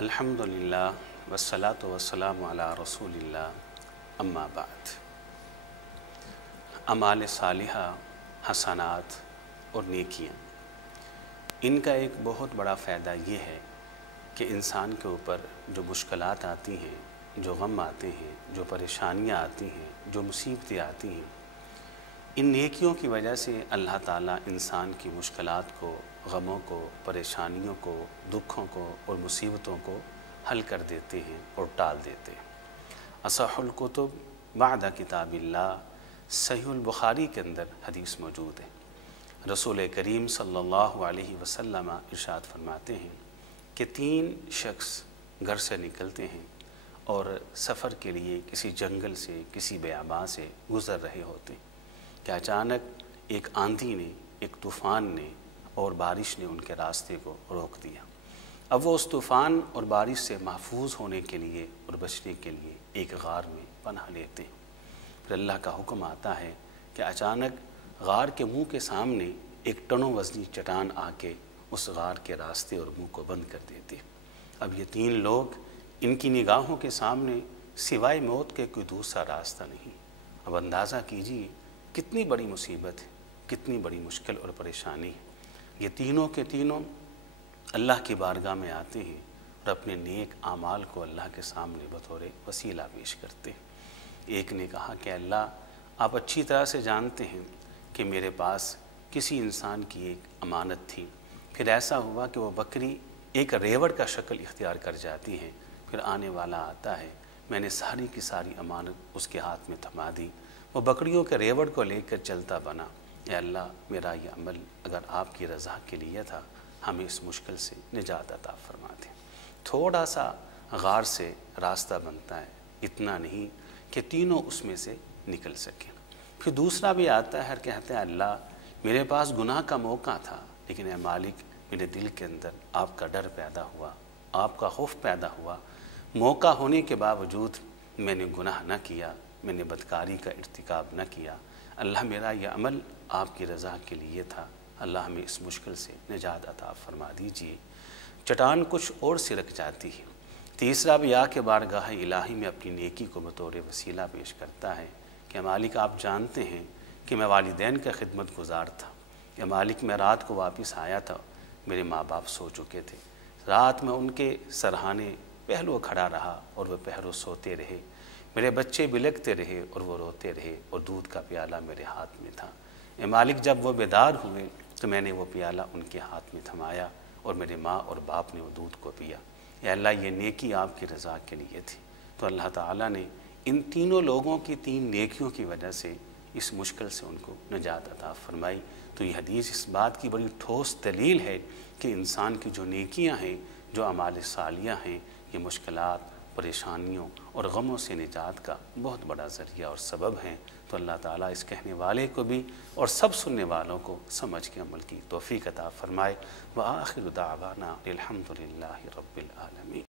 الحمدللہ والصلاۃ والسلام علی رسول اللہ اما بعد۔ اعمال صالحہ، حسنات اور نیکیاں، ان کا ایک بہت بڑا فائدہ یہ ہے کہ انسان کے اوپر جو مشکلات آتی ہیں، جو غم آتے ہیں، جو پریشانیاں آتی ہیں، جو مصیبتیں آتی ہیں، ان نیکیوں کی وجہ سے اللہ تعالیٰ انسان کی مشکلات کو، غموں کو، پریشانیوں کو، دکھوں کو اور مصیبتوں کو حل کر دیتے ہیں اور ٹال دیتے ہیں۔ اصح الکتب بعد کتاب اللہ، صحیح البخاری کے اندر حدیث موجود ہے۔ رسول کریم صلی اللہ علیہ وسلم ارشاد فرماتے ہیں کہ 3 شخص گھر سے نکلتے ہیں اور سفر کے لیے کسی جنگل سے، کسی بیاباں سے گزر رہے ہوتے ہیں کہ اچانک ایک آندھی نے، ایک طوفان نے اور بارش نے ان کے راستے کو روک دیا۔ اب وہ اس طوفان اور بارش سے محفوظ ہونے کے لیے اور بچنے کے لیے ایک غار میں پناہ لیتے ہیں۔ پھر اللہ کا حکم آتا ہے کہ اچانک غار کے منہ کے سامنے ایک ٹنوں وزنی چٹان آ کے اس غار کے راستے اور منہ کو بند کر دیتے ہیں۔ اب یہ 3 لوگ، ان کی نگاہوں کے سامنے سوائے موت کے کوئی دوسرا راستہ نہیں۔ اب اندازہ کیجیے کتنی بڑی مصیبت ہے، کتنی بڑی مشکل اور پریشانی ہے۔ یہ تینوں کے تینوں اللہ کی بارگاہ میں آتے ہیں اور اپنے نیک اعمال کو اللہ کے سامنے بطور وسیلہ پیش کرتے ہیں۔ ایک نے کہا کہ اللہ، آپ اچھی طرح سے جانتے ہیں کہ میرے پاس کسی انسان کی ایک امانت تھی، پھر ایسا ہوا کہ وہ بکری ایک ریوڑ کا شکل اختیار کر جاتی ہے، پھر آنے والا آتا ہے، میں نے ساری کی ساری امانت اس کے ہاتھ میں تھما دی، وہ بکریوں کے ریوڑ کو لے کر چلتا بنا۔ اے اللہ، میرا یہ عمل اگر آپ کی رضا کے لیے تھا، ہمیں اس مشکل سے نجات عطا فرما دیں۔ تھوڑا سا غار سے راستہ بنتا ہے، اتنا نہیں کہ تینوں اس میں سے نکل سکیں۔ پھر دوسرا بھی آتا ہے اور کہتا ہے اللہ، میرے پاس گناہ کا موقع تھا، لیکن اے مالک، میرے دل کے اندر آپ کا ڈر پیدا ہوا، آپ کا خوف پیدا ہوا، موقع ہونے کے باوجود میں نے گناہ نہ کیا، میں نے بدکاری کا ارتکاب نہ کیا۔ اللہ، میرا یہ عمل آپ کی رضا کے لیے تھا، اللہ ہمیں اس مشکل سے نجات عطا فرما دیجیے۔ چٹان کچھ اور سرک جاتی ہے۔ تیسرا بھی آ کے بارگاہ الہی میں اپنی نیکی کو بطور وسیلہ پیش کرتا ہے کہ مالک، آپ جانتے ہیں کہ میں والدین کا خدمت گزار تھا، کہ مالک میں رات کو واپس آیا تھا، میرے ماں باپ سو چکے تھے، رات میں ان کے سرہانے پہلو کھڑا رہا اور وہ پہلو سوتے رہے، میرے بچے بلکتے رہے اور وہ روتے رہے اور دودھ کا پیالہ میرے ہاتھ میں تھا۔ اے مالک، جب وہ بیدار ہوئے تو میں نے وہ پیالہ ان کے ہاتھ میں تھمایا اور میرے ماں اور باپ نے وہ دودھ کو پیا۔ اے اللہ، یہ نیکی آپ کی رضا کے لیے تھی۔ تو اللہ تعالیٰ نے ان تینوں لوگوں کی 3 نیکیوں کی وجہ سے اس مشکل سے ان کو نجات عطا فرمائی۔ تو یہ حدیث اس بات کی بڑی ٹھوس دلیل ہے کہ انسان کی جو نیکیاں ہیں، جو اعمال صالحہ ہیں، یہ مشکلات، پریشانیوں اور غموں سے نجات کا بہت بڑا ذریعہ اور سبب ہیں۔ تو اللہ تعالیٰ اس کہنے والے کو بھی اور سب سننے والوں کو سمجھ کے عمل کی توفیق عطا فرمائے۔ وآخر دعوانا الحمدللہ رب العالمین۔